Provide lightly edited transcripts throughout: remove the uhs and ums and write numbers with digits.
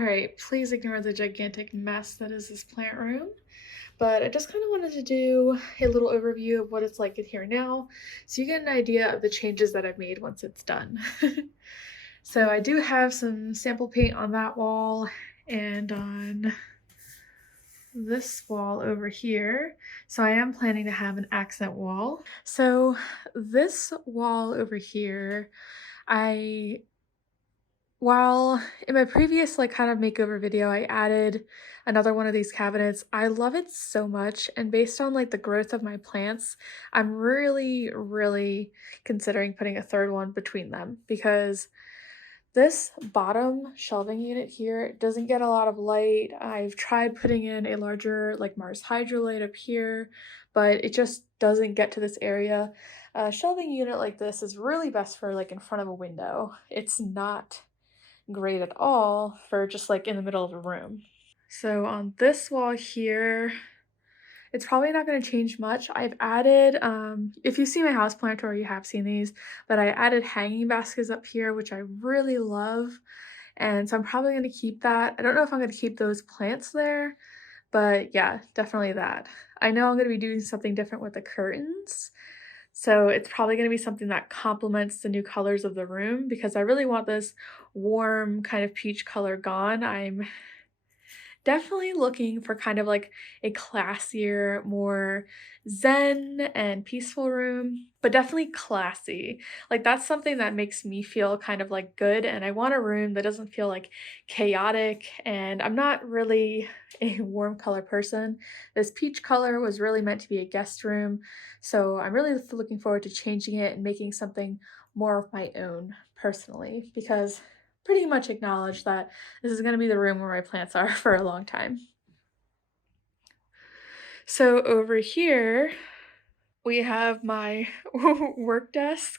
Alright, please ignore the gigantic mess that is this plant room, but I just kind of wanted to do a little overview of what it's like in here now, so you get an idea of the changes that I've made once it's done. So I do have some sample paint on that wall and on this wall over here. So I am planning to have an accent wall. So this wall over here, while in my previous kind of makeover video, I added another one of these cabinets. I love it so much, and based on the growth of my plants, I'm really considering putting a third one between them because this bottom shelving unit here doesn't get a lot of light. I've tried putting in a larger Mars Hydro light up here, but it just doesn't get to this area. A shelving unit like this is really best for in front of a window. It's not great at all for just in the middle of a room. So on this wall here, it's probably not going to change much. I've added, if you see my houseplant or you have seen these, but I added hanging baskets up here, which I really love. And so I'm probably going to keep that. I don't know if I'm going to keep those plants there, but yeah, definitely that. I know I'm going to be doing something different with the curtains. So it's probably going to be something that complements the new colors of the room because I really want this warm kind of peach color gone. I'm definitely looking for kind of a classier, more zen and peaceful room, but definitely classy. That's something that makes me feel kind of good, and I want a room that doesn't feel chaotic, and I'm not really a warm color person. This peach color was really meant to be a guest room, so I'm really looking forward to changing it and making something more of my own personally because pretty much acknowledge that this is going to be the room where my plants are for a long time. So over here, we have my work desk.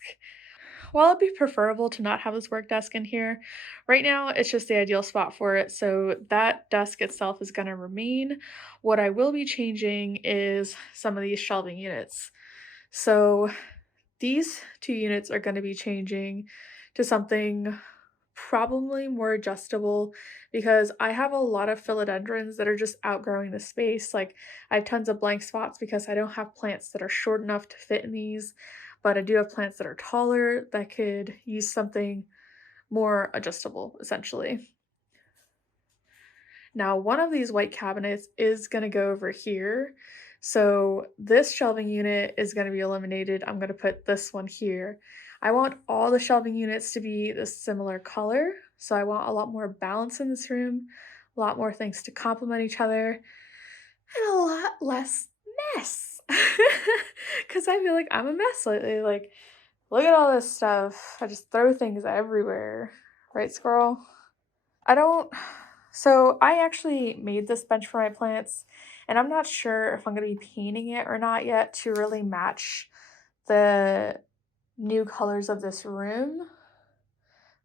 While it'd be preferable to not have this work desk in here, right now it's just the ideal spot for it, so that desk itself is going to remain. What I will be changing is some of these shelving units. So these two units are going to be changing to something probably more adjustable because I have a lot of philodendrons that are just outgrowing the space. I have tons of blank spots because I don't have plants that are short enough to fit in these, but I do have plants that are taller that could use something more adjustable, essentially. Now, one of these white cabinets is going to go over here. So this shelving unit is going to be eliminated. I'm going to put this one here. I want all the shelving units to be the similar color. So I want a lot more balance in this room, a lot more things to complement each other, and a lot less mess. Because I feel like I'm a mess lately. Look at all this stuff. I just throw things everywhere. Right, squirrel? I don't So I actually made this bench for my plants, and I'm not sure if I'm going to be painting it or not yet to really match the new colors of this room.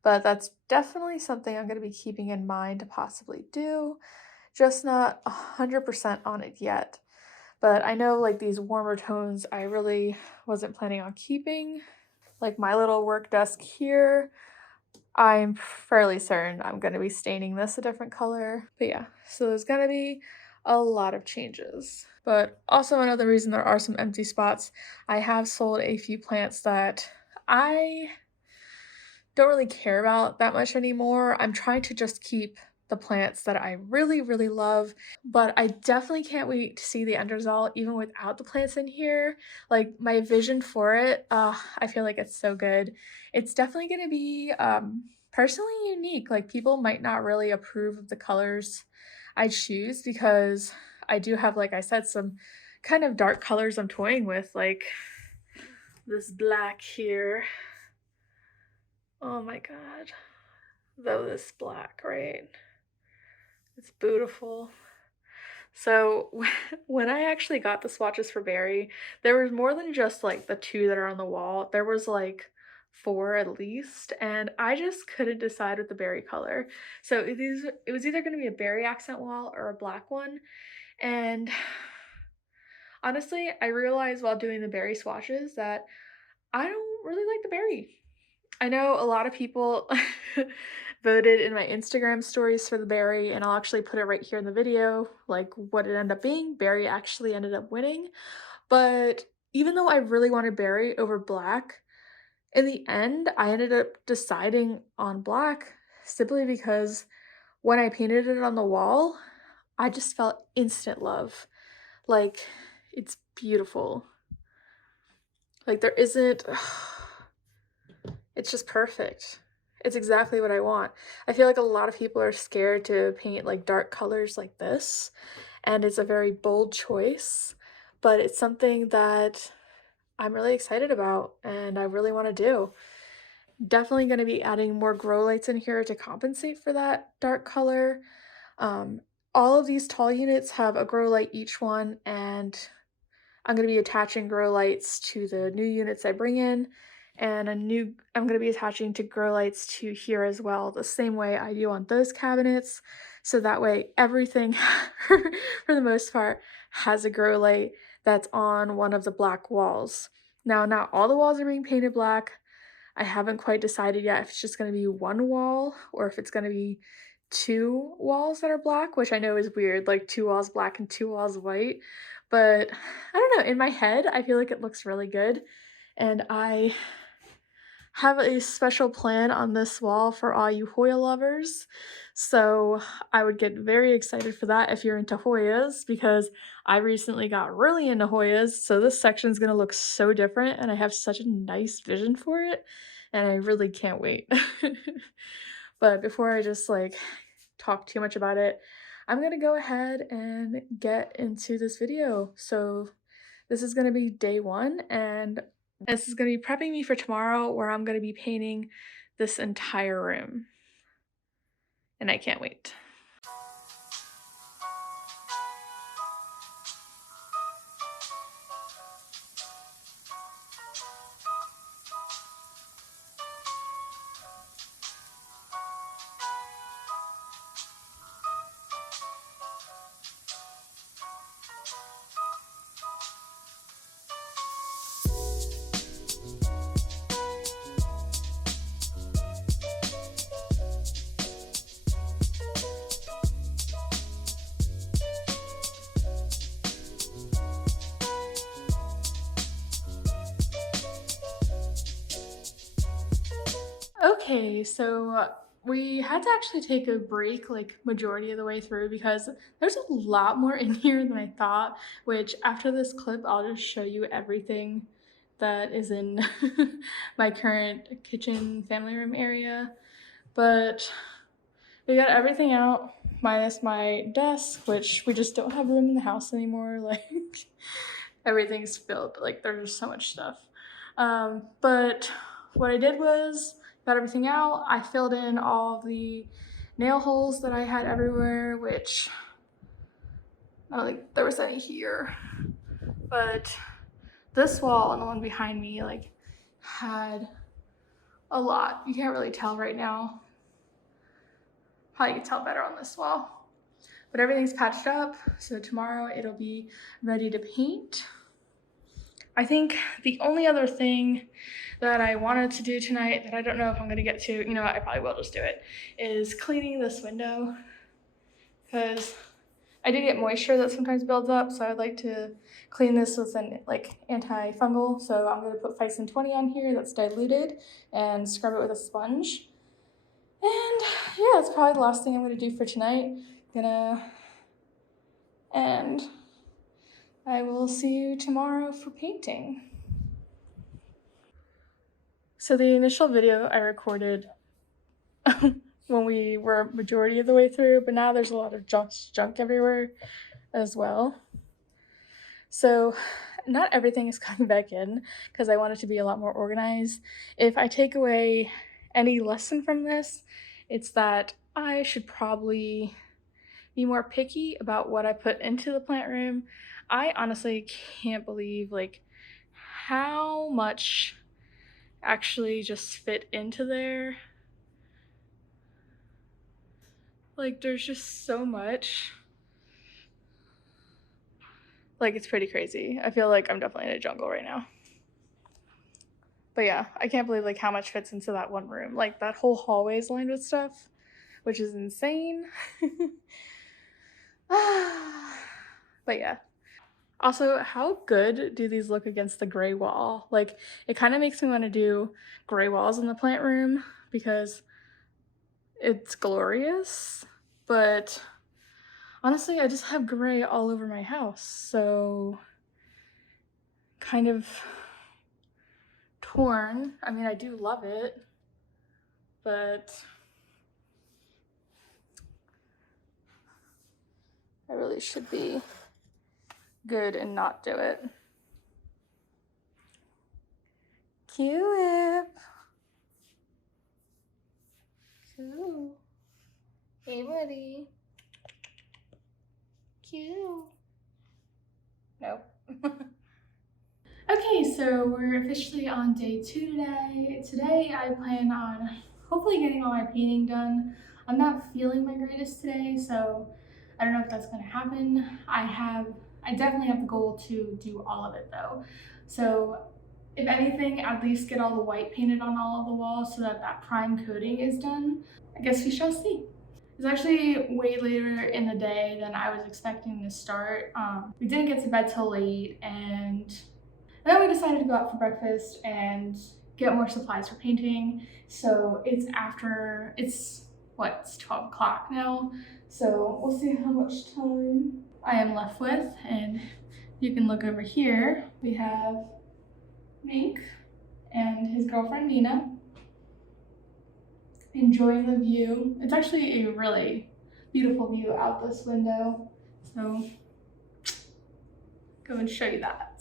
But that's definitely something I'm going to be keeping in mind to possibly do, just not 100% on it yet. But I know these warmer tones I really wasn't planning on keeping. My little work desk here, I'm fairly certain I'm going to be staining this a different color. But yeah, so there's going to be a lot of changes. But also another reason there are some empty spots, I have sold a few plants that I don't really care about that much anymore. I'm trying to just keep the plants that I really love, but I definitely can't wait to see the end result even without the plants in here. My vision for it, I feel like it's so good. It's definitely going to be personally unique. People might not really approve of the colors I choose because I do have, like I said, some kind of dark colors I'm toying with, like this black here. Oh my god. Though this black, right? It's beautiful. So when I actually got the swatches for berry, there was more than just the two that are on the wall. There was four at least, and I just couldn't decide with the berry color. So it was either going to be a berry accent wall or a black one. And honestly, I realized while doing the berry swatches that I don't really like the berry. I know a lot of people voted in my Instagram stories for the berry, and I'll actually put it right here in the video, like what it ended up being. Berry actually ended up winning, but even though I really wanted berry over black, in the end, I ended up deciding on black simply because when I painted it on the wall, I just felt instant love. Like, it's beautiful. Like, there isn't, it's just perfect. It's exactly what I want. I feel like a lot of people are scared to paint like dark colors like this, and it's a very bold choice, but it's something that I'm really excited about and I really want to do. Definitely going to be adding more grow lights in here to compensate for that dark color. Um, all of these tall units have a grow light each one, and I'm going to be attaching grow lights to the new units I bring in, and I'm going to be attaching to grow lights to here as well, the same way I do on those cabinets. So that way everything, for the most part, has a grow light that's on one of the black walls. Now, not all the walls are being painted black. I haven't quite decided yet if it's just going to be one wall or if it's going to be 2 walls that are black, which I know is weird, like 2 walls black and 2 walls white. But I don't know, in my head, I feel like it looks really good. And I have a special plan on this wall for all you Hoya lovers. So I would get very excited for that if you're into Hoyas, because I recently got really into Hoyas. So this section is going to look so different and I have such a nice vision for it. And I really can't wait. But before I just like talk too much about it, I'm going to go ahead and get into this video. So this is going to be day 1, and this is going to be prepping me for tomorrow, where I'm going to be painting this entire room. And I can't wait. Okay, so we had to actually take a break like majority of the way through because there's a lot more in here than I thought, which after this clip I'll just show you everything that is in my current kitchen family room area. But we got everything out minus my desk, which we just don't have room in the house anymore. Like everything's filled, like there's just so much stuff. But what I did was got everything out. I filled in all the nail holes that I had everywhere, which I don't think there was any here. But this wall and the one behind me like had a lot. You can't really tell right now. Probably can tell better on this wall. But everything's patched up, so tomorrow it'll be ready to paint. I think the only other thing that I wanted to do tonight that I don't know if I'm gonna get to, you know what, I probably will just do it, is cleaning this window, because I do get moisture that sometimes builds up, so I'd like to clean this with an like antifungal. So I'm gonna put Physin 20 on here that's diluted and scrub it with a sponge. And yeah, that's probably the last thing I'm gonna do for tonight. And I will see you tomorrow for painting. So the initial video I recorded when we were majority of the way through, but now there's a lot of junk everywhere as well. So not everything is coming back in because I want it to be a lot more organized. If I take away any lesson from this, it's that I should probably be more picky about what I put into the plant room. I honestly can't believe like how much actually just fit into there. Like there's just so much. Like it's pretty crazy. I feel like I'm definitely in a jungle right now. But yeah, I can't believe like how much fits into that one room. Like that whole hallway is lined with stuff. which is insane. But yeah. Also, how good do these look against the gray wall? Like, it kind of makes me want to do gray walls in the plant room because it's glorious, but honestly, I just have gray all over my house, so kind of torn. I mean, I do love it, but I really should be good and not do it. Cute. Cool. Hey, buddy. Cute. Nope. Okay, so we're officially on day 2 today. Today I plan on hopefully getting all my painting done. I'm not feeling my greatest today, so I don't know if that's gonna happen. I definitely have the goal to do all of it though. So if anything, at least get all the white painted on all of the walls so that that prime coating is done. I guess we shall see. It's actually way later in the day than I was expecting to start. We didn't get to bed till late, and then we decided to go out for breakfast and get more supplies for painting. So it's 12 o'clock now. So we'll see how much time I am left with. And you can look over here. We have Mink and his girlfriend Nina enjoying the view. It's actually a really beautiful view out this window. So go and show you that.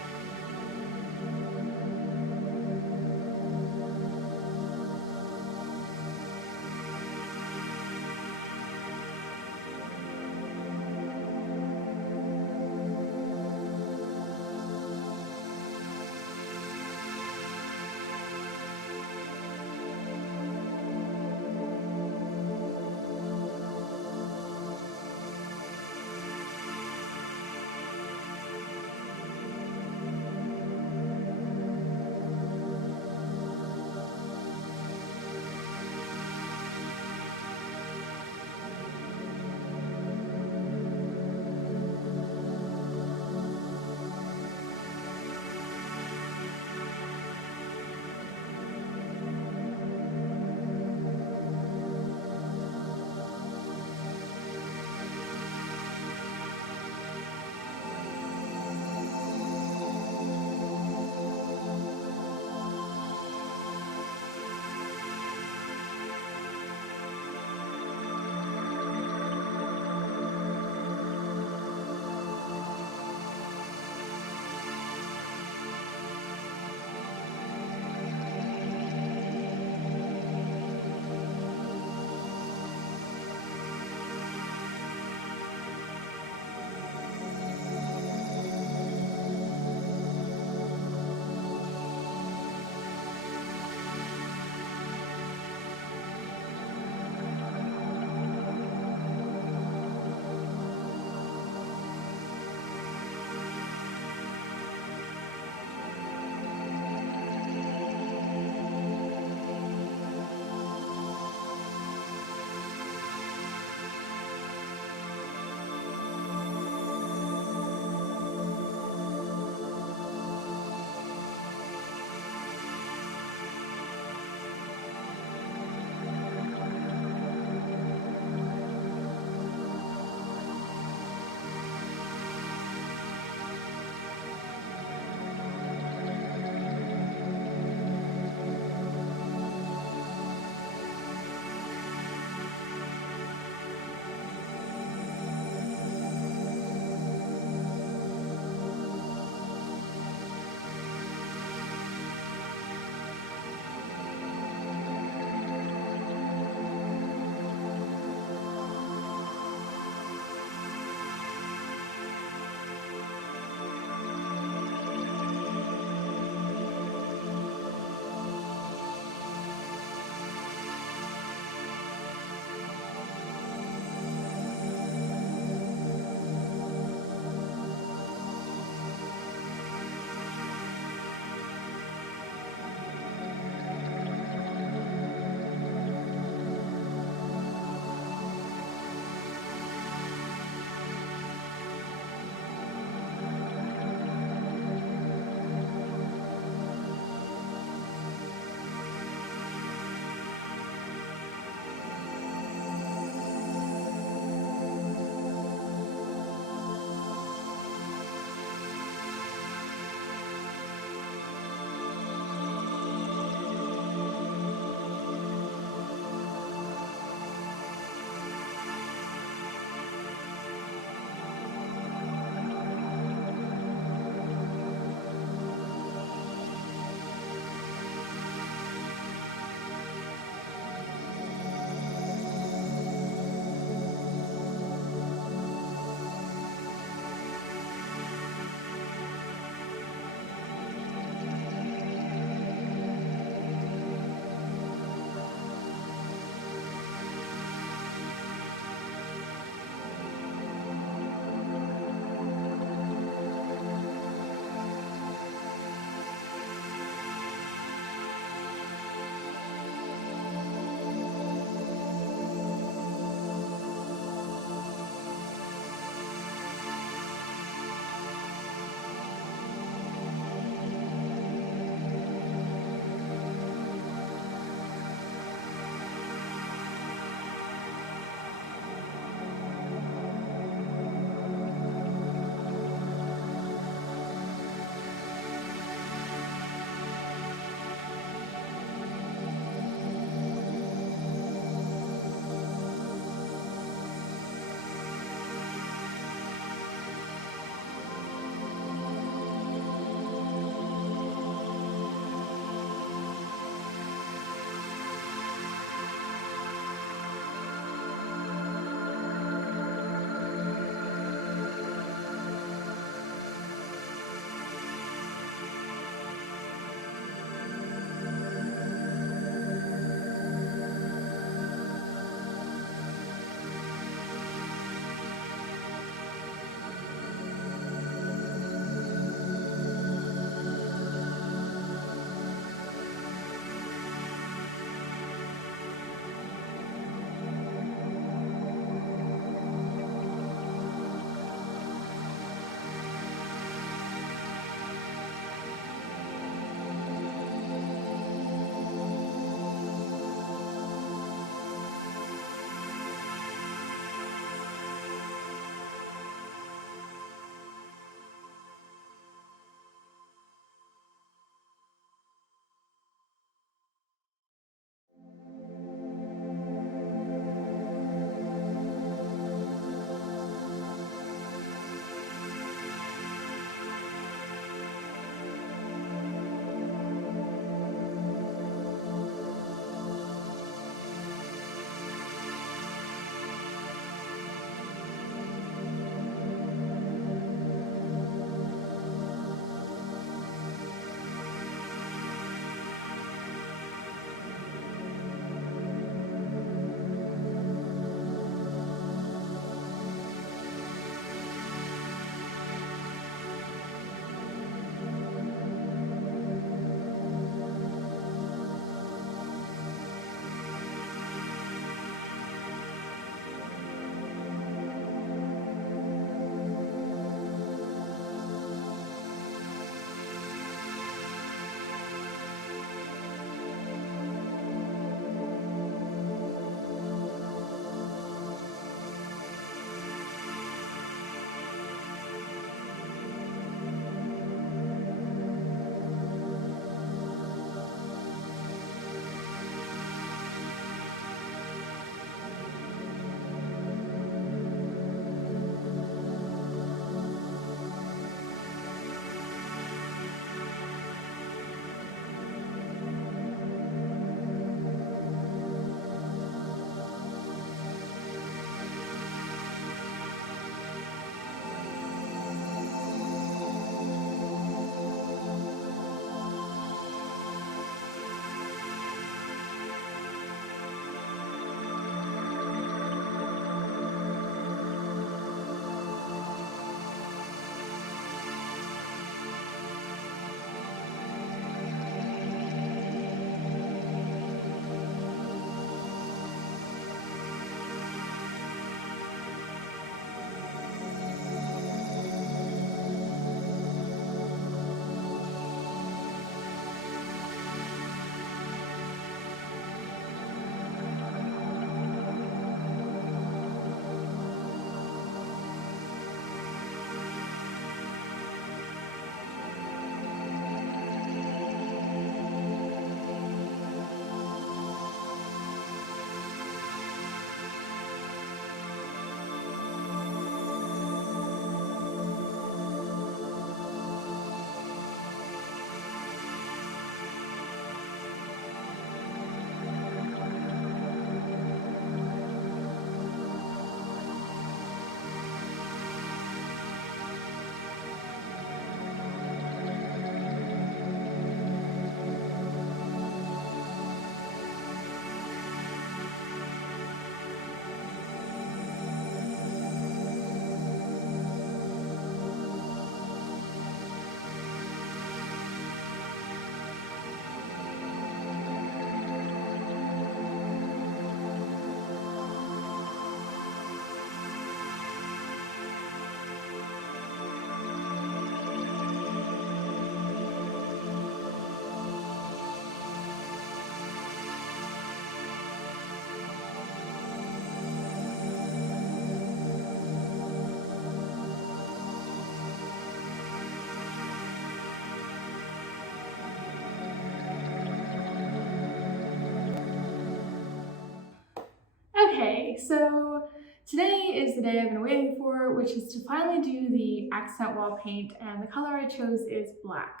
Okay, so today is the day I've been waiting for, which is to finally do the accent wall paint, and the color I chose is black.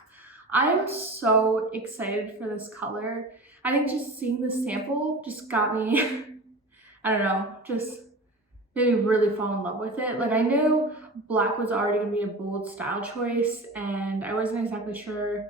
I am so excited for this color. I think just seeing the sample just got me, I don't know, just made me really fall in love with it. Like, I knew black was already gonna be a bold style choice, and I wasn't exactly sure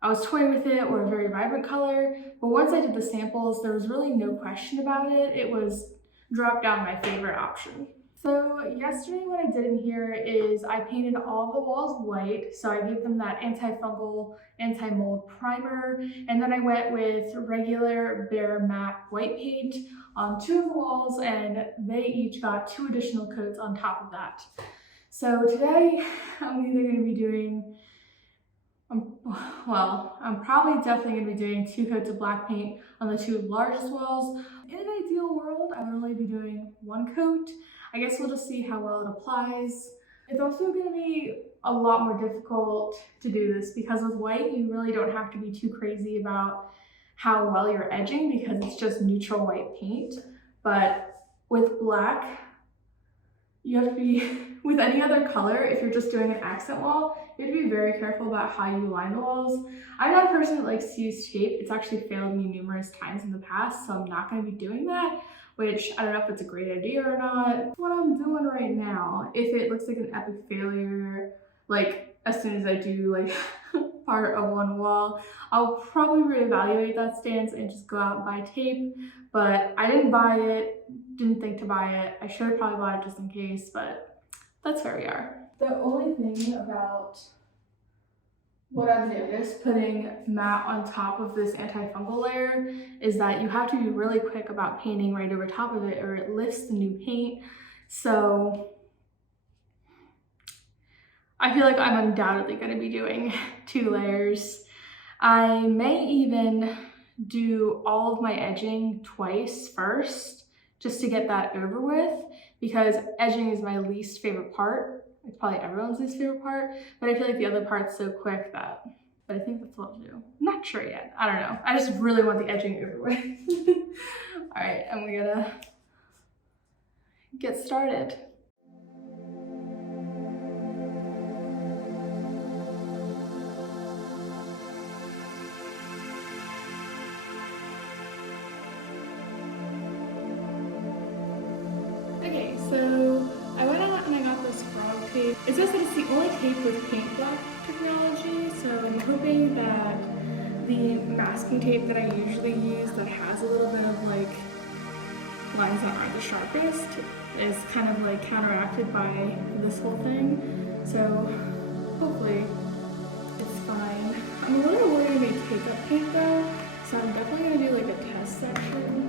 I was toying with it or a very vibrant color, but once I did the samples, there was really no question about it. It was drop down my favorite option. So yesterday what I did in here is I painted all the walls white. So I gave them that antifungal, anti-mold primer, and then I went with regular bare matte white paint on 2 of the walls, and they each got 2 additional coats on top of that. So today I'm either going to be doing I'm probably definitely going to be doing 2 coats of black paint on the 2 largest walls. In an ideal world, I would only be doing 1 coat. I guess we'll just see how well it applies. It's also going to be a lot more difficult to do this because with white, you really don't have to be too crazy about how well you're edging because it's just neutral white paint. But with black, you have to be, with any other color, if you're just doing an accent wall, you have to be very careful about how you line the walls. I'm not a person that likes to use tape. It's actually failed me numerous times in the past, so I'm not going to be doing that, which I don't know if it's a great idea or not. What I'm doing right now, if it looks like an epic failure, like as soon as I do like part of one wall, I'll probably reevaluate that stance and just go out and buy tape. But I didn't buy it, didn't think to buy it. I should have probably bought it just in case, but that's where we are. The only thing about what I've noticed putting matte on top of this antifungal layer is that you have to be really quick about painting right over top of it or it lifts the new paint. So I feel like I'm undoubtedly going to be doing 2 layers. I may even do all of my edging twice first just to get that over with, because edging is my least favorite part. It's probably everyone's least favorite part, but I feel like the other part's so quick that, but I think that's what I'll do. I'm not sure yet. I don't know. I just really want the edging over with. All right, I'm gonna get started. Okay, so I went out and I got this frog tape. It says that it's the only tape with paint black technology, so I'm hoping that the masking tape that I usually use that has a little bit of like lines that aren't the sharpest is kind of like counteracted by this whole thing. So hopefully it's fine. I'm a little worried I may take up paint though, so I'm definitely gonna do like a test section.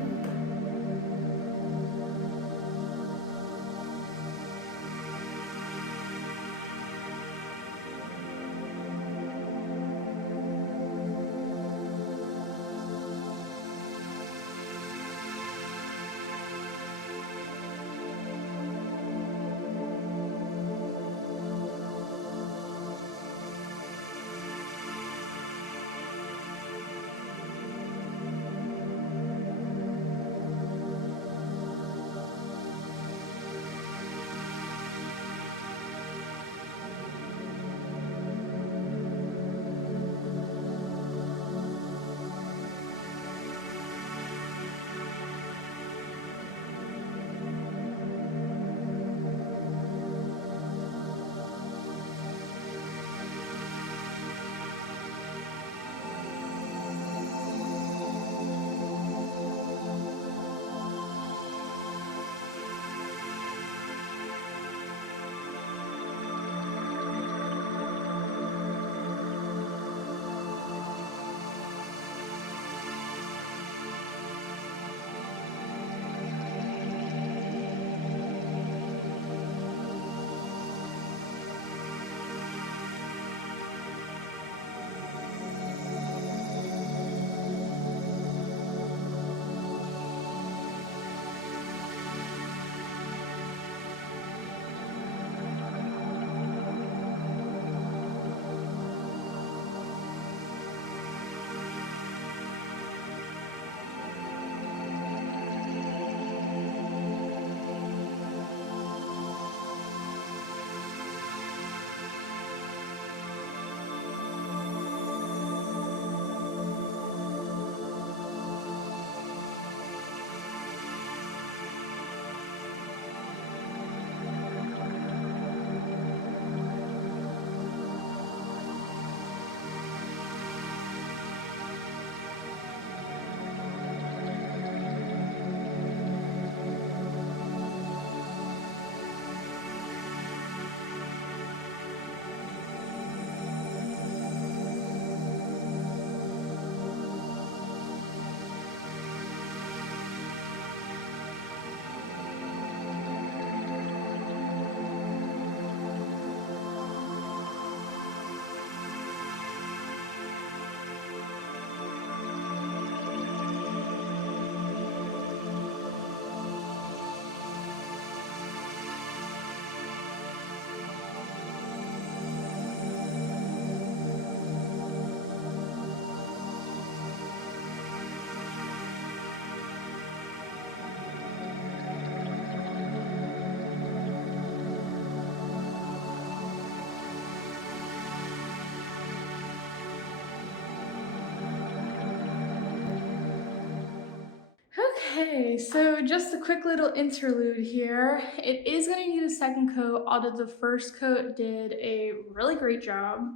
Okay, so just a quick little interlude here. It is going to need a second coat, although the first coat did a really great job.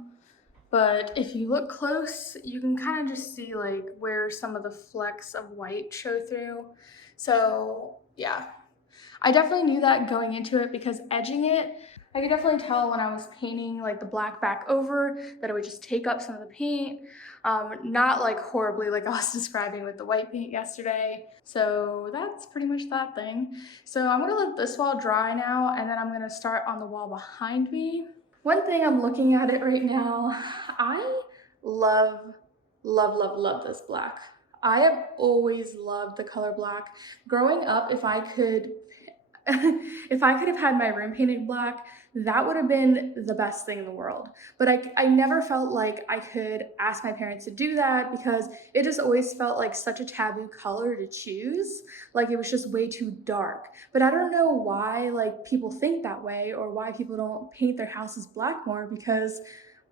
But if you look close, you can kind of just see like where some of the flecks of white show through. So yeah, I definitely knew that going into it because edging it, I could definitely tell when I was painting like the black back over that it would just take up some of the paint. Not like horribly like I was describing with the white paint yesterday. So that's pretty much that thing. So I'm gonna let this wall dry now, and then I'm gonna start on the wall behind me. One thing I'm looking at it right now, I love, love, love, love this black. I have always loved the color black. Growing up, if I could if I could have had my room painted black, that would have been the best thing in the world. But I never felt like I could ask my parents to do that because it just always felt like such a taboo color to choose. Like it was just way too dark. But I don't know why like people think that way or why people don't paint their houses black more, because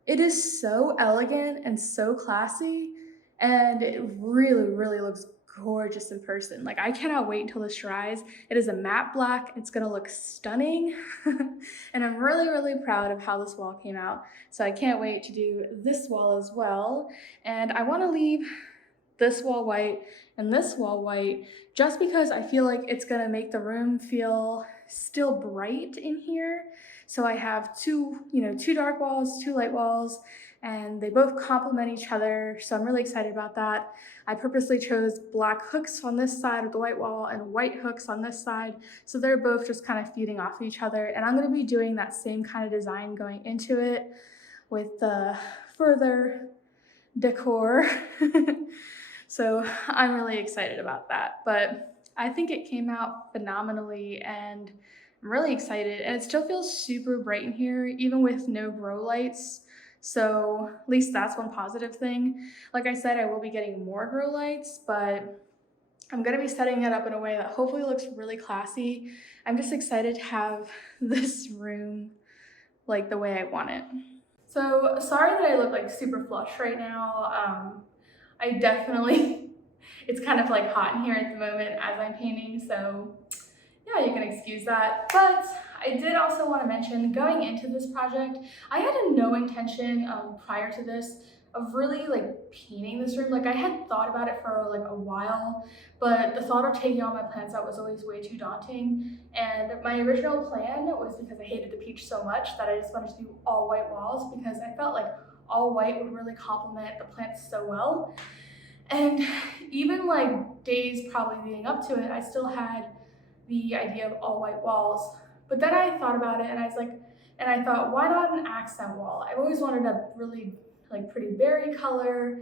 it is so elegant and so classy, and it really, really looks gorgeous in person. Like I cannot wait until this dries. It is a matte black. It's gonna look stunning. And I'm really, really proud of how this wall came out. So I can't wait to do this wall as well. And I wanna leave this wall white and this wall white just because I feel like it's gonna make the room feel still bright in here. So I have two dark walls, two light walls, and they both complement each other. So I'm really excited about that. I purposely chose black hooks on this side of the white wall and white hooks on this side. So they're both just kind of feeding off each other. And I'm gonna be doing that same kind of design going into it with the further decor. So I'm really excited about that. But I think it came out phenomenally and I'm really excited. And it still feels super bright in here, even with no grow lights. So at least that's one positive thing. Like I said, I will be getting more grow lights, but I'm gonna be setting it up in a way that hopefully looks really classy. I'm just excited to have this room like the way I want it. So sorry that I look like super flush right now. I definitely, it's kind of like hot in here at the moment as I'm painting, so yeah, you can excuse that. But I did also want to mention, going into this project, I had no intention prior to this of really like painting this room. Like I had thought about it for like a while, but the thought of taking all my plants out was always way too daunting. And my original plan was, because I hated the peach so much, that I just wanted to do all white walls because I felt like all white would really complement the plants so well. And even like days probably leading up to it, I still had the idea of all white walls. But then I thought about it and I was like, and I thought, why not an accent wall? I've always wanted a really like pretty berry color,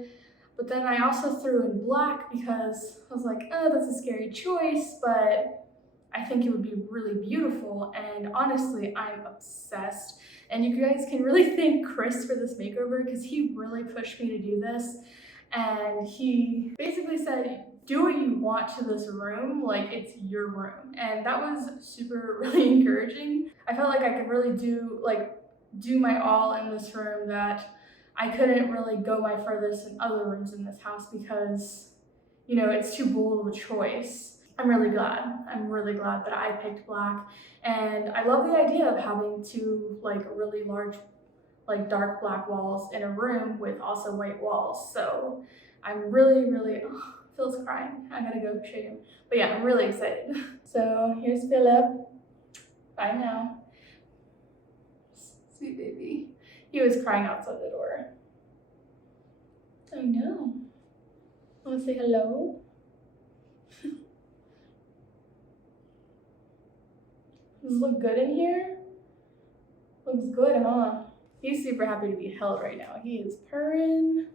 but then I also threw in black because I was like, oh, that's a scary choice, but I think it would be really beautiful. And honestly, I'm obsessed. And you guys can really thank Chris for this makeover because he really pushed me to do this. And he basically said, do what you want to this room, like it's your room. And that was super, really encouraging. I felt like I could really do my all in this room, that I couldn't really go my furthest in other rooms in this house because, you know, it's too bold of a choice. I'm really glad that I picked black. And I love the idea of having two like really large, like dark black walls in a room with also white walls. So I'm really, really, oh, Phil's crying. I gotta go shake him. But yeah, I'm really excited. So here's Philip. Bye now. Sweet baby. He was crying outside the door. I know. Wanna say hello? Does this look good in here? Looks good, huh? He's super happy to be held right now. He is purring.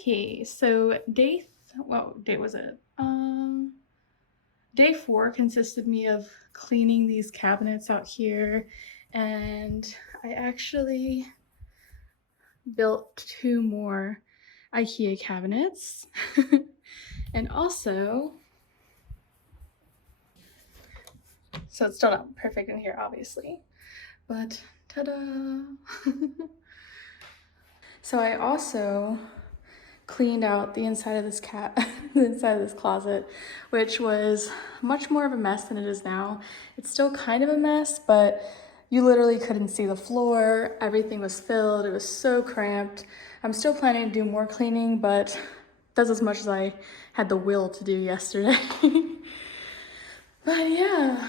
Okay, so what day was it? Day 4 consisted me of cleaning these cabinets out here, and I actually built 2 more IKEA cabinets. And also, so it's still not perfect in here, obviously, but ta-da! So I also cleaned out the inside of this the inside of this closet, which was much more of a mess than it is now. It's still kind of a mess, but you literally couldn't see the floor. Everything was filled. It was so cramped. I'm still planning to do more cleaning, but that's as much as I had the will to do yesterday. But yeah,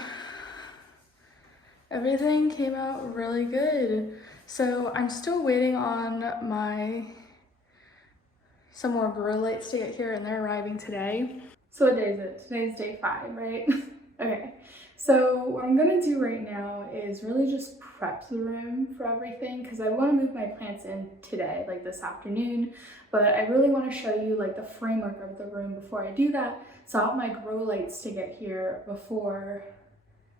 everything came out really good. So I'm still waiting on some more grow lights to get here, and they're arriving today. So what day is it? Today's day 5, right? Okay. So what I'm gonna do right now is really just prep the room for everything, because I want to move my plants in today, like this afternoon, but I really want to show you like the framework of the room before I do that, so I want my grow lights to get here before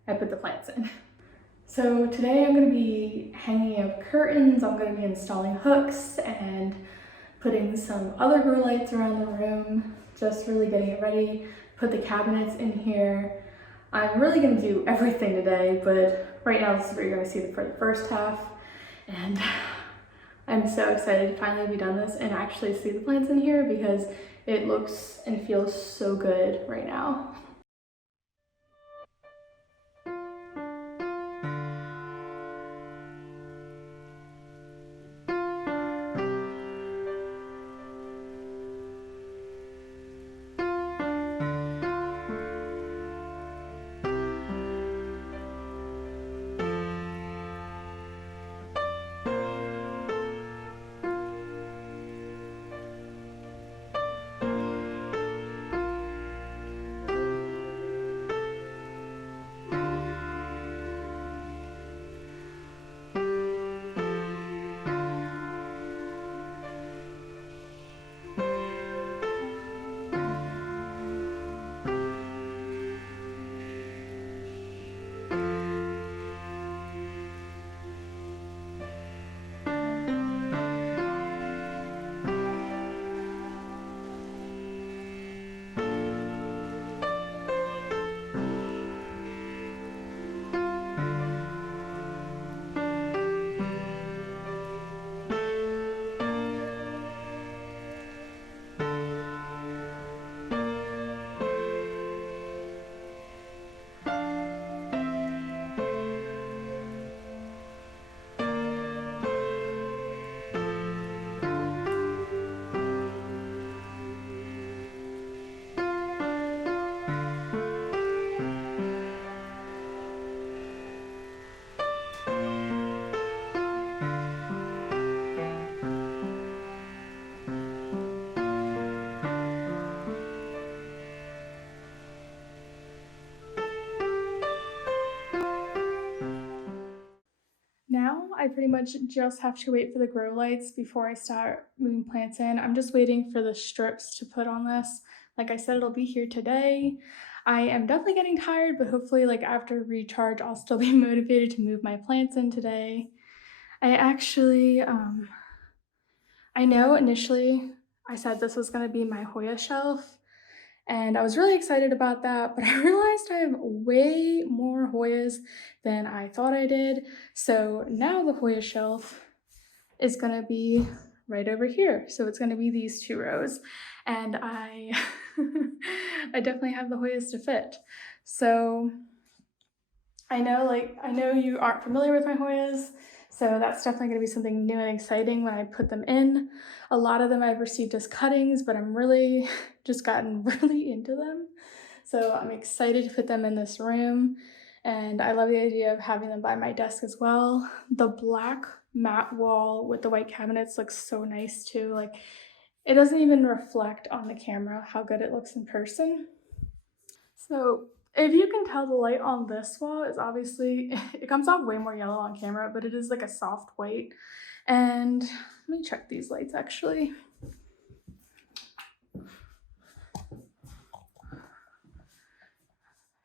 I put the plants in. So today I'm going to be hanging up curtains, I'm going to be installing hooks and putting some other grow lights around the room, just really getting it ready, put the cabinets in here. I'm really going to do everything today, but right now this is what you're going to see for the first half, and I'm so excited to finally be done this and actually see the plants in here because it looks and feels so good right now. Now I pretty much just have to wait for the grow lights before I start moving plants in. I'm just waiting for the strips to put on this. Like I said, it'll be here today. I am definitely getting tired, but hopefully like after recharge, I'll still be motivated to move my plants in today. I actually, I know initially I said this was gonna be my Hoya shelf, and I was really excited about that, but I realized I have way more Hoyas than I thought I did. So now the Hoya shelf is gonna be right over here. So it's gonna be these 2 rows. And I I definitely have the Hoyas to fit. So I know you aren't familiar with my Hoyas, so that's definitely gonna be something new and exciting when I put them in. A lot of them I've received as cuttings, but I'm really just gotten really into them. So I'm excited to put them in this room, and I love the idea of having them by my desk as well. The black matte wall with the white cabinets looks so nice too. Like, it doesn't even reflect on the camera how good it looks in person. So if you can tell, the light on this wall is obviously, it comes off way more yellow on camera, but it is like a soft white. And let me check these lights actually.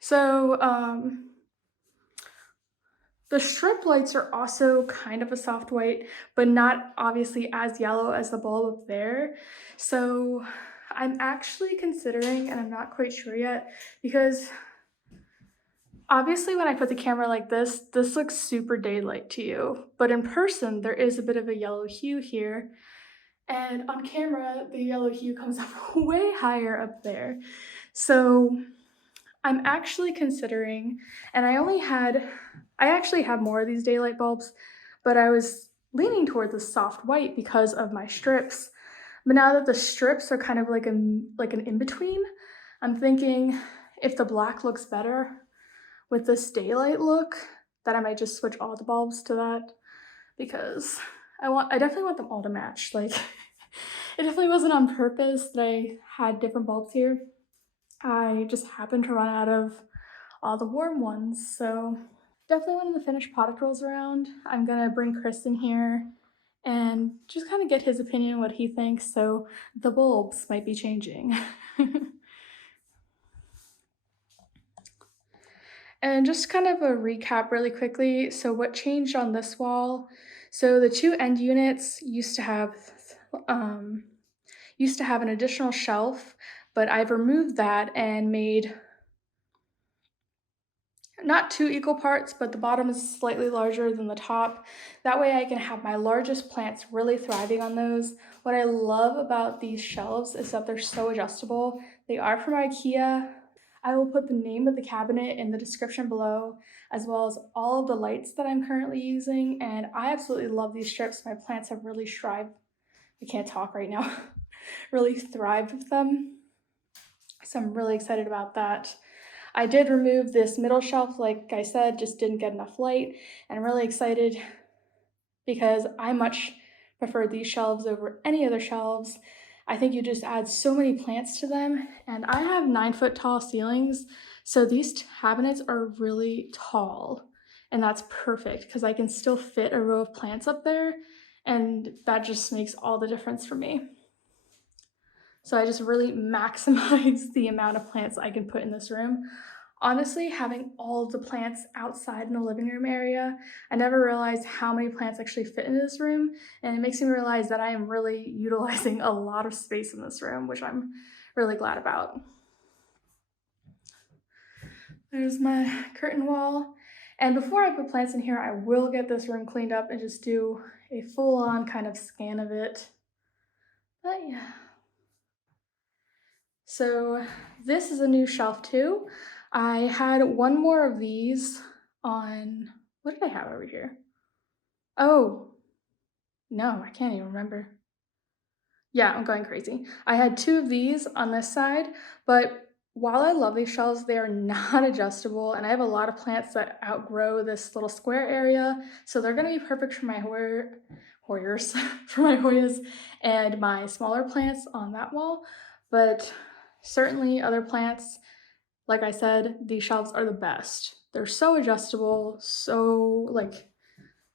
So, the strip lights are also kind of a soft white, but not obviously as yellow as the bulb up there. So I'm actually considering, and I'm not quite sure yet, because obviously when I put the camera like this looks super daylight to you, but in person there is a bit of a yellow hue here, and on camera the yellow hue comes up way higher up there. So I'm actually considering, and I actually have more of these daylight bulbs, but I was leaning toward the soft white because of my strips. But now that the strips are kind of like an in-between, I'm thinking if the black looks better with this daylight look, that I might just switch all the bulbs to that, because I definitely want them all to match. Like it definitely wasn't on purpose that I had different bulbs here. I just happened to run out of all the warm ones, so definitely when the finished product rolls around, I'm gonna bring Chris in here and just kind of get his opinion, what he thinks, so the bulbs might be changing. And just kind of a recap really quickly, so what changed on this wall? So the two end units um, used to have an additional shelf, but I've removed that and made not two equal parts, but the bottom is slightly larger than the top. That way I can have my largest plants really thriving on those. What I love about these shelves is that they're so adjustable. They are from IKEA. I will put the name of the cabinet in the description below, as well as all of the lights that I'm currently using, and I absolutely love these strips. My plants have really thrived. I can't talk right now. Really thrived with them. So I'm really excited about that. I did remove this middle shelf, like I said, just didn't get enough light, and I'm really excited because I much prefer these shelves over any other shelves. I think you just add so many plants to them, and I have 9-foot tall ceilings, so these cabinets are really tall, and that's perfect because I can still fit a row of plants up there, and that just makes all the difference for me. So I just really maximize the amount of plants I can put in this room. Honestly, having all of the plants outside in the living room area, I never realized how many plants actually fit in this room, and it makes me realize that I am really utilizing a lot of space in this room, which I'm really glad about. There's my curtain wall. And before I put plants in here, I will get this room cleaned up and just do a full-on kind of scan of it. But yeah. So this is a new shelf too. I had one more of these on, what did I have over here? Oh, no, I can't even remember. Yeah, I'm going crazy. I had two of these on this side, but while I love these shelves, they are not adjustable, and I have a lot of plants that outgrow this little square area, so they're gonna be perfect for my Hoyers, for my Hoyas and my smaller plants on that wall, but certainly other plants, like I said, these shelves are the best. They're so adjustable, so like,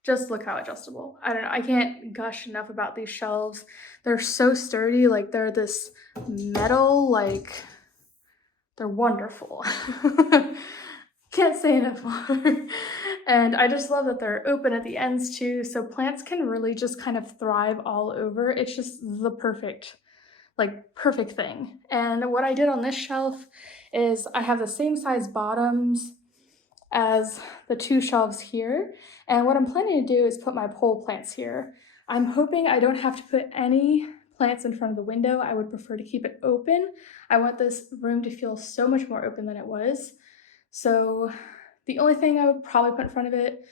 just look how adjustable. I don't know, I can't gush enough about these shelves. They're so sturdy, like they're this metal, like they're wonderful. Can't say enough more. And I just love that they're open at the ends too, so plants can really just kind of thrive all over. It's just the perfect thing. And what I did on this shelf is I have the same size bottoms as the two shelves here. And what I'm planning to do is put my pole plants here. I'm hoping I don't have to put any plants in front of the window. I would prefer to keep it open. I want this room to feel so much more open than it was. So the only thing I would probably put in front of it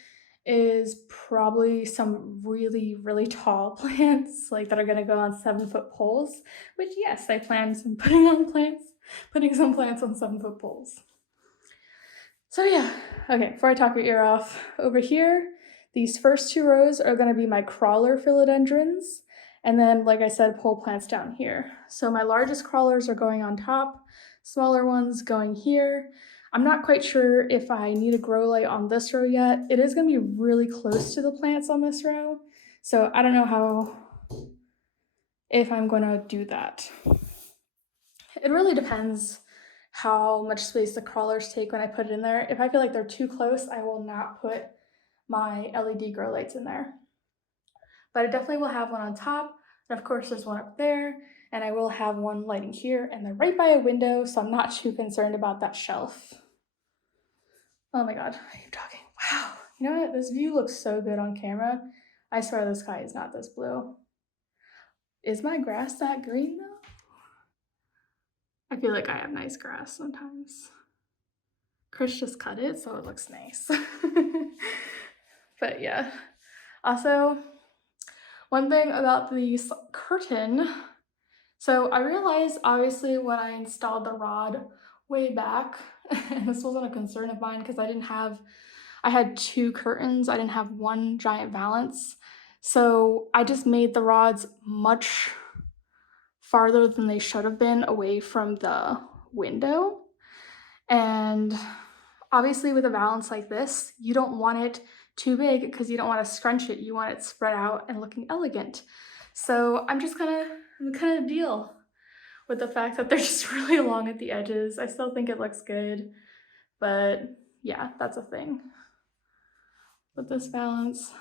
is probably some really, really tall plants, like that are gonna go on 7-foot poles, which yes, I plan on putting some plants on 7-foot poles. So yeah, okay, before I talk your ear off, over here, these first two rows are gonna be my crawler philodendrons, and then, like I said, pole plants down here. So my largest crawlers are going on top, smaller ones going here. I'm not quite sure if I need a grow light on this row yet. It is gonna be really close to the plants on this row, so I don't know if I'm gonna do that. It really depends how much space the crawlers take when I put it in there. If I feel like they're too close, I will not put my LED grow lights in there. But I definitely will have one on top, and of course there's one up there, and I will have one lighting here, and they're right by a window, so I'm not too concerned about that shelf. Oh my god, I keep talking. Wow. You know what? This view looks so good on camera. I swear the sky is not this blue. Is my grass that green though? I feel like I have nice grass sometimes. Chris just cut it, so it looks nice. But yeah. Also, one thing about the curtain, so I realized obviously when I installed the rod way back, and this wasn't a concern of mine because I had two curtains, I didn't have one giant valance. So I just made the rods much farther than they should have been away from the window. And obviously with a valance like this, you don't want it too big because you don't want to scrunch it. You want it spread out and looking elegant. So I'm gonna deal with the fact that they're just really long at the edges. I still think it looks good, but yeah, that's a thing. With this valance,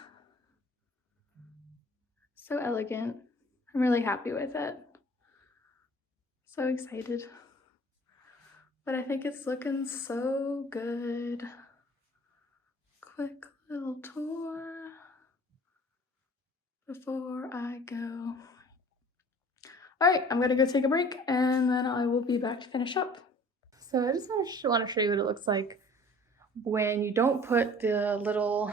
so elegant. I'm really happy with it. So excited. But I think it's looking so good. Quick little tour before I go. All right, I'm gonna go take a break and then I will be back to finish up. So I just want to show you what it looks like when you don't put the little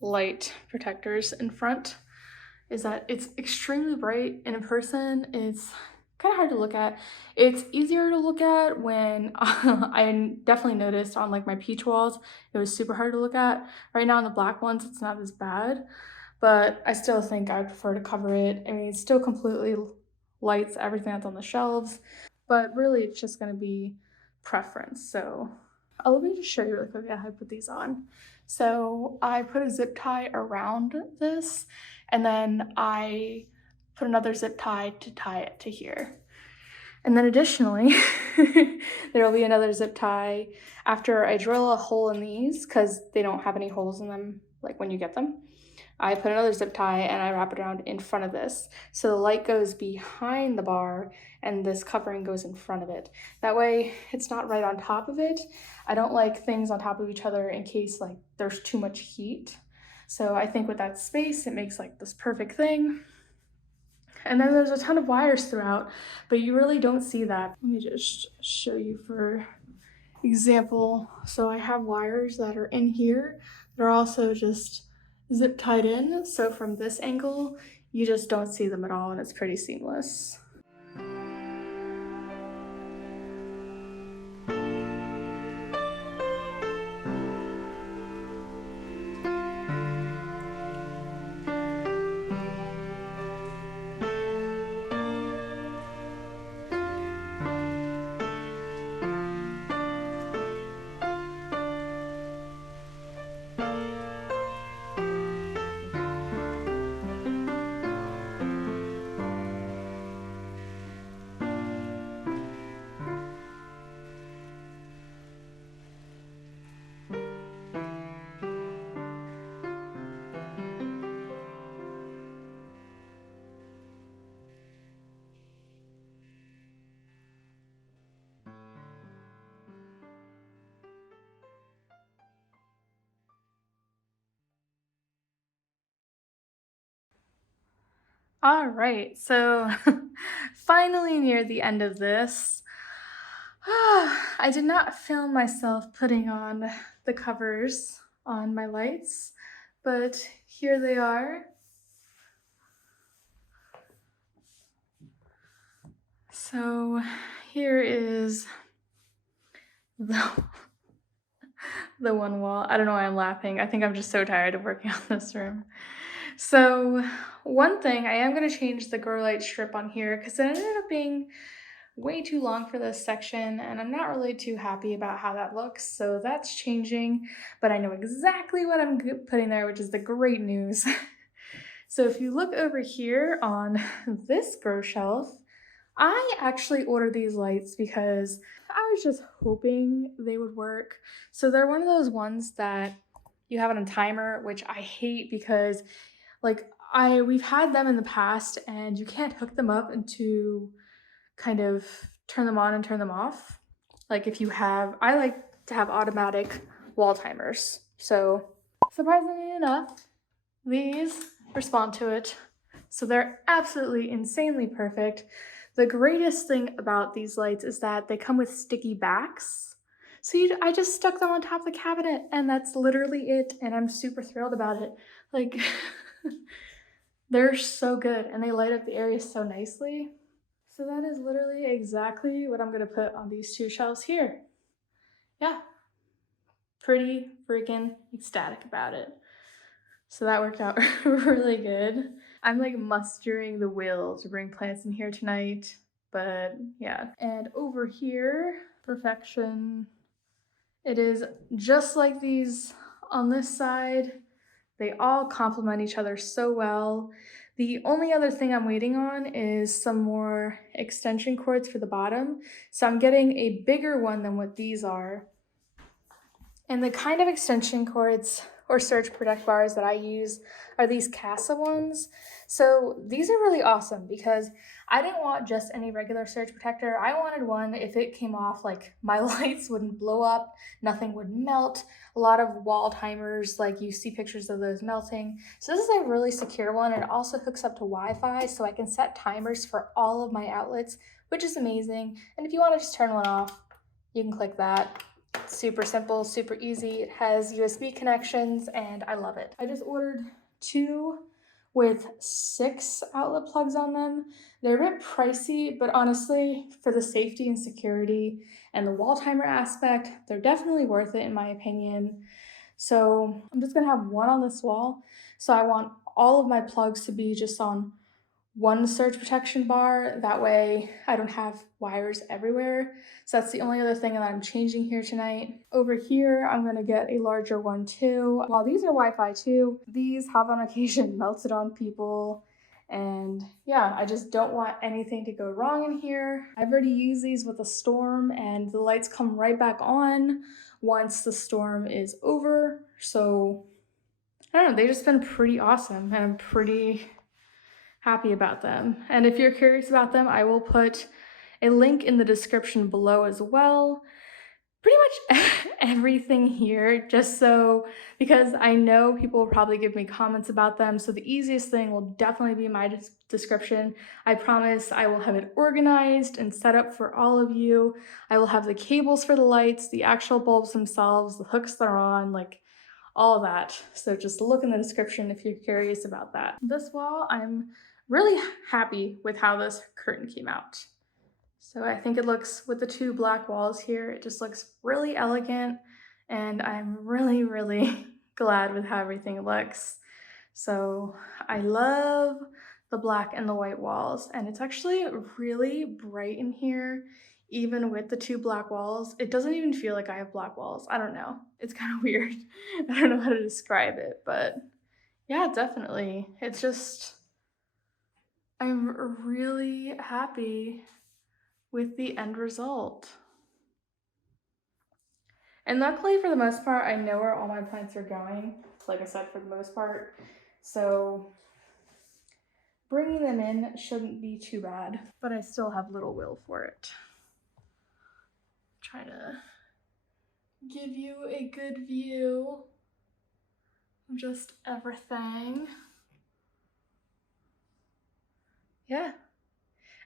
light protectors in front. Is that it's extremely bright, and in person it's kind of hard to look at. It's easier to look at when I definitely noticed on like my peach walls, it was super hard to look at. Right now on the black ones, it's not as bad, but I still think I prefer to cover it. I mean, it still completely lights everything that's on the shelves, but really it's just gonna be preference. So let me just show you really quick how I put these on. So I put a zip tie around this, and then I put another zip tie to tie it to here. And then additionally, there will be another zip tie after I drill a hole in these, because they don't have any holes in them like when you get them. I put another zip tie and I wrap it around in front of this. So the light goes behind the bar and this covering goes in front of it. That way it's not right on top of it. I don't like things on top of each other in case like there's too much heat. So I think with that space, it makes like this perfect thing. And then there's a ton of wires throughout, but you really don't see that. Let me just show you for example. So I have wires that are in here. They're also just zip tied in. So from this angle, you just don't see them at all, and it's pretty seamless. All right, so finally near the end of this. I did not film myself putting on the covers on my lights, but here they are. So here is the one wall. I don't know why I'm laughing. I think I'm just so tired of working on this room. So one thing, I am going to change the grow light strip on here because it ended up being way too long for this section, and I'm not really too happy about how that looks. So that's changing, but I know exactly what I'm putting there, which is the great news. So if you look over here on this grow shelf, I actually ordered these lights because I was just hoping they would work. So they're one of those ones that you have on a timer, which I hate because like we've had them in the past and you can't hook them up into kind of turn them on and turn them off. Like if you have, I like to have automatic wall timers. So surprisingly enough, these respond to it. So they're absolutely insanely perfect. The greatest thing about these lights is that they come with sticky backs. So I just stuck them on top of the cabinet and that's literally it. And I'm super thrilled about it. Like, they're so good and they light up the area so nicely. So that is literally exactly what I'm gonna put on these two shelves here. Yeah, pretty freaking ecstatic about it. So that worked out really good. I'm like mustering the will to bring plants in here tonight, but yeah. And over here, perfection. It is just like these on this side. They all complement each other so well. The only other thing I'm waiting on is some more extension cords for the bottom. So I'm getting a bigger one than what these are. And the kind of extension cords or surge protect bars that I use are these Casa ones. So these are really awesome because I didn't want just any regular surge protector. I wanted one, if it came off, like my lights wouldn't blow up, nothing would melt. A lot of wall timers, like you see pictures of those melting. So this is a really secure one. It also hooks up to Wi-Fi, so I can set timers for all of my outlets, which is amazing. And if you want to just turn one off, you can click that. Super simple, super easy. It has USB connections and I love it. I just ordered two with 6 outlet plugs on them. They're a bit pricey, but honestly, for the safety and security and the wall timer aspect, they're definitely worth it in my opinion. So I'm just gonna have one on this wall. So I want all of my plugs to be just on one surge protection bar. That way I don't have wires everywhere. So that's the only other thing that I'm changing here tonight. Over here, I'm gonna get a larger one too. While these are Wi-Fi too, these have on occasion melted on people. And yeah, I just don't want anything to go wrong in here. I've already used these with a storm and the lights come right back on once the storm is over. So I don't know, they've just been pretty awesome and I'm pretty happy about them. And if you're curious about them, I will put a link in the description below as well. Pretty much everything here, just so, because I know people will probably give me comments about them, so the easiest thing will definitely be my description. I promise I will have it organized and set up for all of you. I will have the cables for the lights, the actual bulbs themselves, the hooks they're on, like all of that. So just look in the description if you're curious about that. This wall, I'm really happy with how this curtain came out. So I think it looks, with the two black walls here, it just looks really elegant and I'm really, really glad with how everything looks. So I love the black and the white walls and it's actually really bright in here. Even with the two black walls, it doesn't even feel like I have black walls. I don't know. It's kind of weird. I don't know how to describe it, but yeah, definitely. It's just, I'm really happy with the end result. And luckily, for the most part, I know where all my plants are going, like I said, for the most part. So bringing them in shouldn't be too bad, but I still have little will for it. Trying to give you a good view of just everything. Yeah.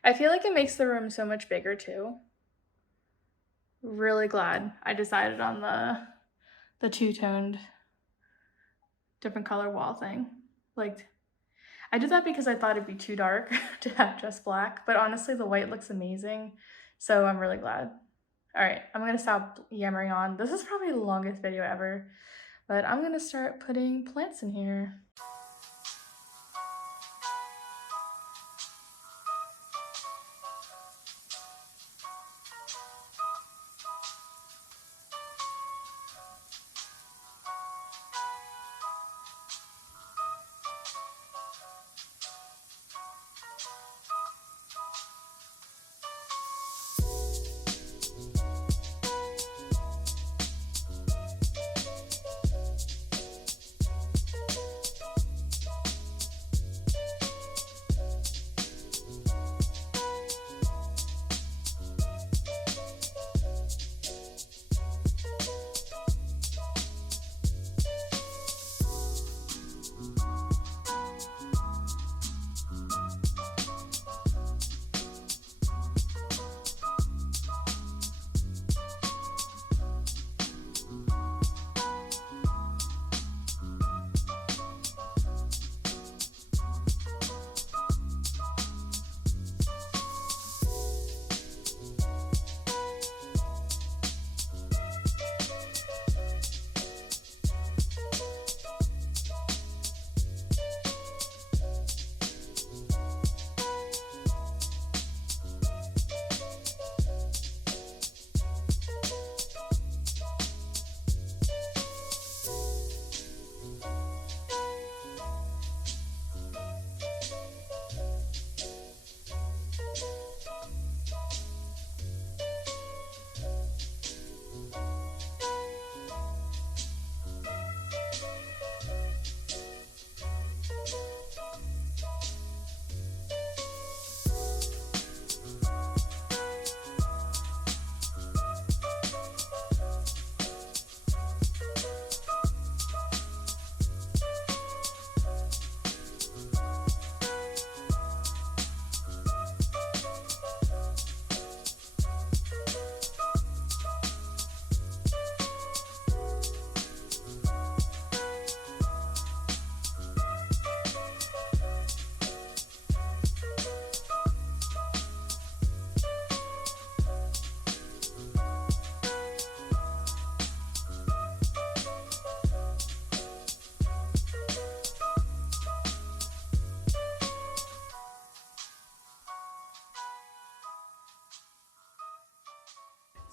I feel like it makes the room so much bigger too. Really glad I decided on the two-toned different color wall thing. Like, I did that because I thought it'd be too dark to have just black, but honestly the white looks amazing, so I'm really glad. All right, I'm gonna stop yammering on. This is probably the longest video ever, but I'm gonna start putting plants in here.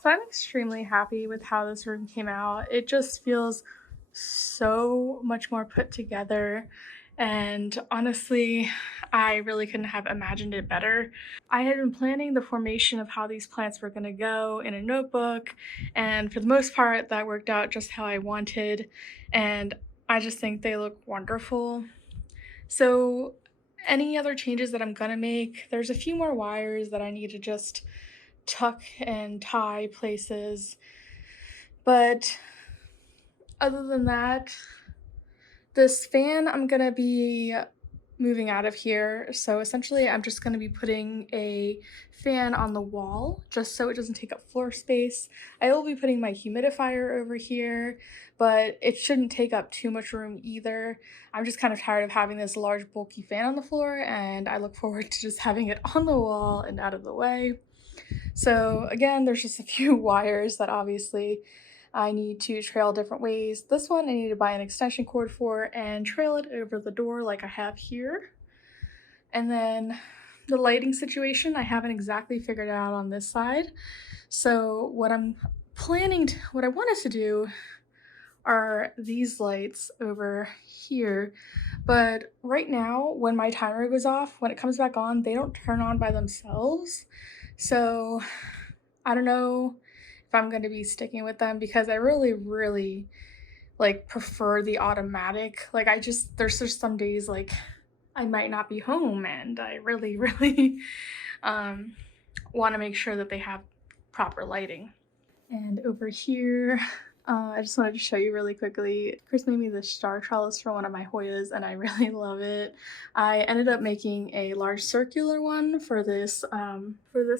So I'm extremely happy with how this room came out. It just feels so much more put together. And honestly, I really couldn't have imagined it better. I had been planning the formation of how these plants were going to go in a notebook, and for the most part, that worked out just how I wanted. And I just think they look wonderful. So, any other changes that I'm gonna make, there's a few more wires that I need to just tuck and tie places. But other than that, this fan I'm gonna be moving out of here. So essentially, I'm just gonna be putting a fan on the wall just so it doesn't take up floor space. I will be putting my humidifier over here, but it shouldn't take up too much room either. I'm just kind of tired of having this large bulky fan on the floor, and I look forward to just having it on the wall and out of the way. So again, there's just a few wires that obviously I need to trail different ways. This one I need to buy an extension cord for and trail it over the door like I have here. And then the lighting situation, I haven't exactly figured out on this side. So what what I wanted to do are these lights over here. But right now, when my timer goes off, when it comes back on, they don't turn on by themselves. So I don't know if I'm going to be sticking with them because I really like prefer the automatic. Like there's just some days like I might not be home and I really um want to make sure that they have proper lighting. And over here, I just wanted to show you really quickly. Chris made me this star trellis for one of my Hoyas, and I really love it. I ended up making a large circular one for this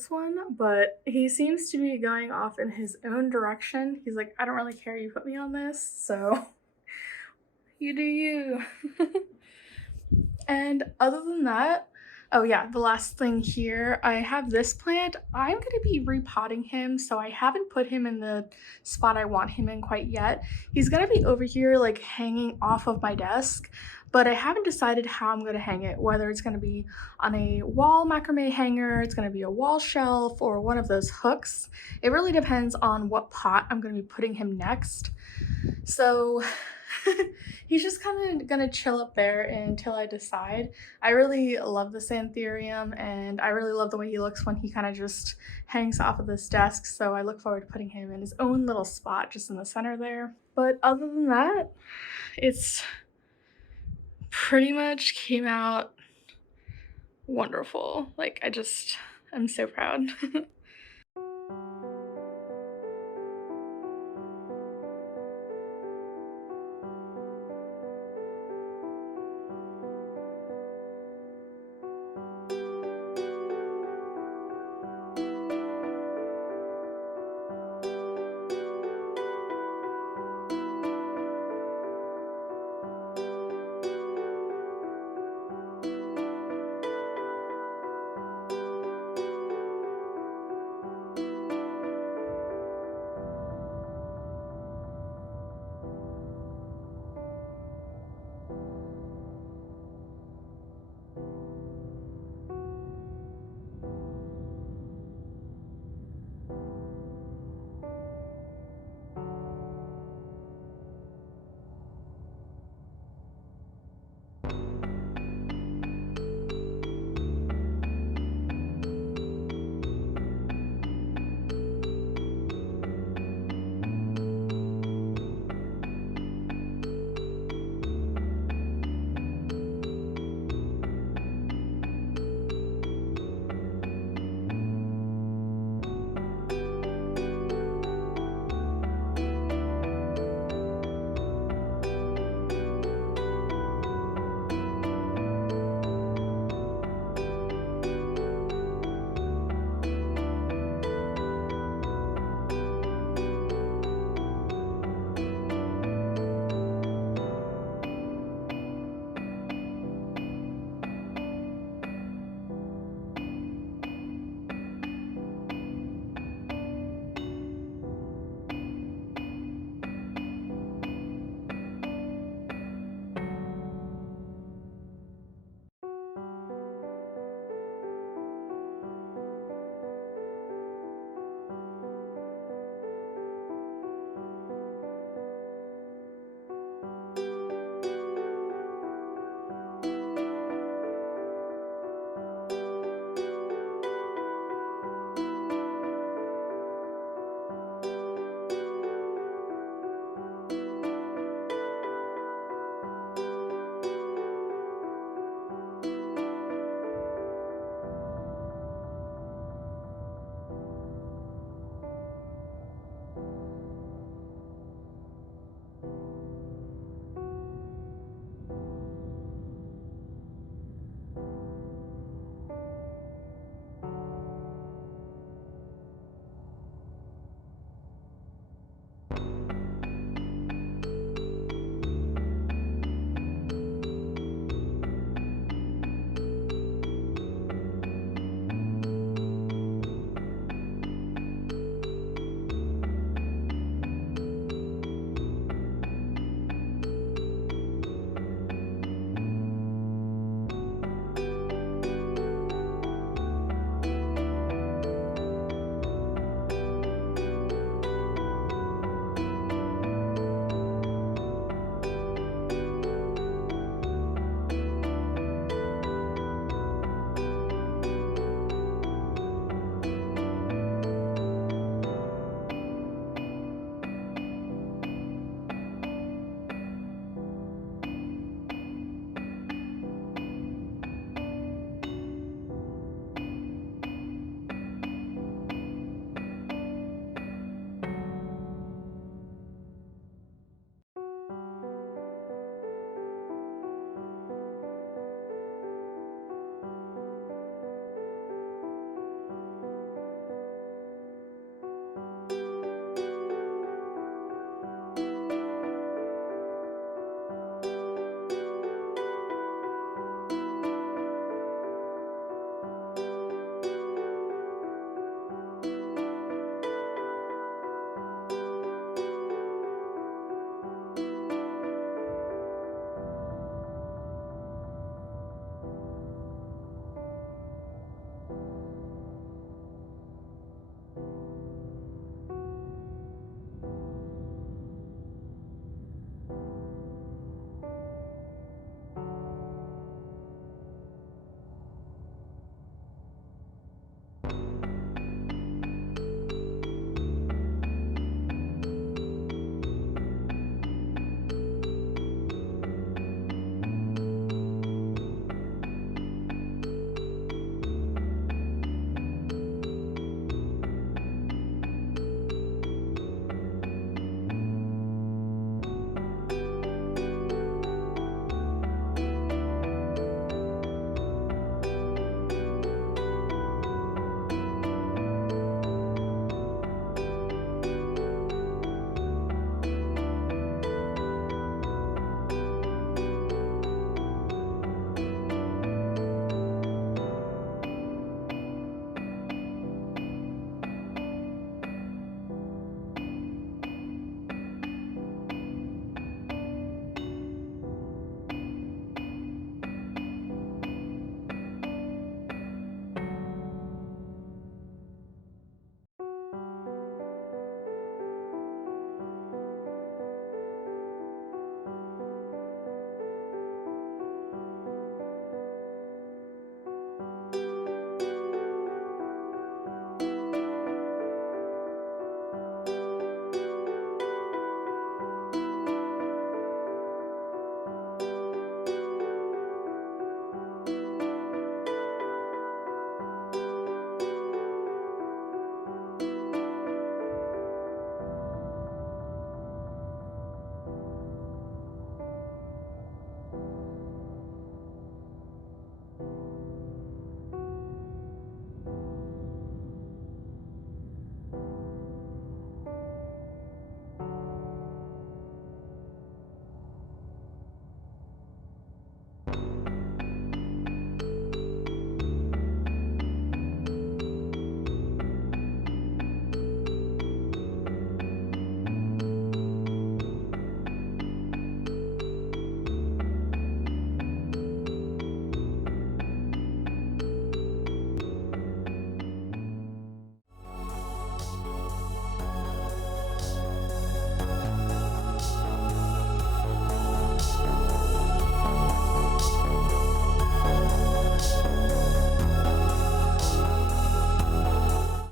one, but he seems to be going off in his own direction. He's like, I don't really care you put me on this, so you do you. And other than that, oh yeah, the last thing here, I have this plant. I'm gonna be repotting him, so I haven't put him in the spot I want him in quite yet. He's gonna be over here like hanging off of my desk, but I haven't decided how I'm gonna hang it, whether it's gonna be on a wall macrame hanger, it's gonna be a wall shelf, or one of those hooks. It really depends on what pot I'm gonna be putting him next. So he's just kind of gonna chill up there until I decide. I really love this Anthurium, and I really love the way he looks when he kind of just hangs off of this desk, so I look forward to putting him in his own little spot just in the center there. But other than that, it's pretty much came out wonderful. Like, I'm so proud.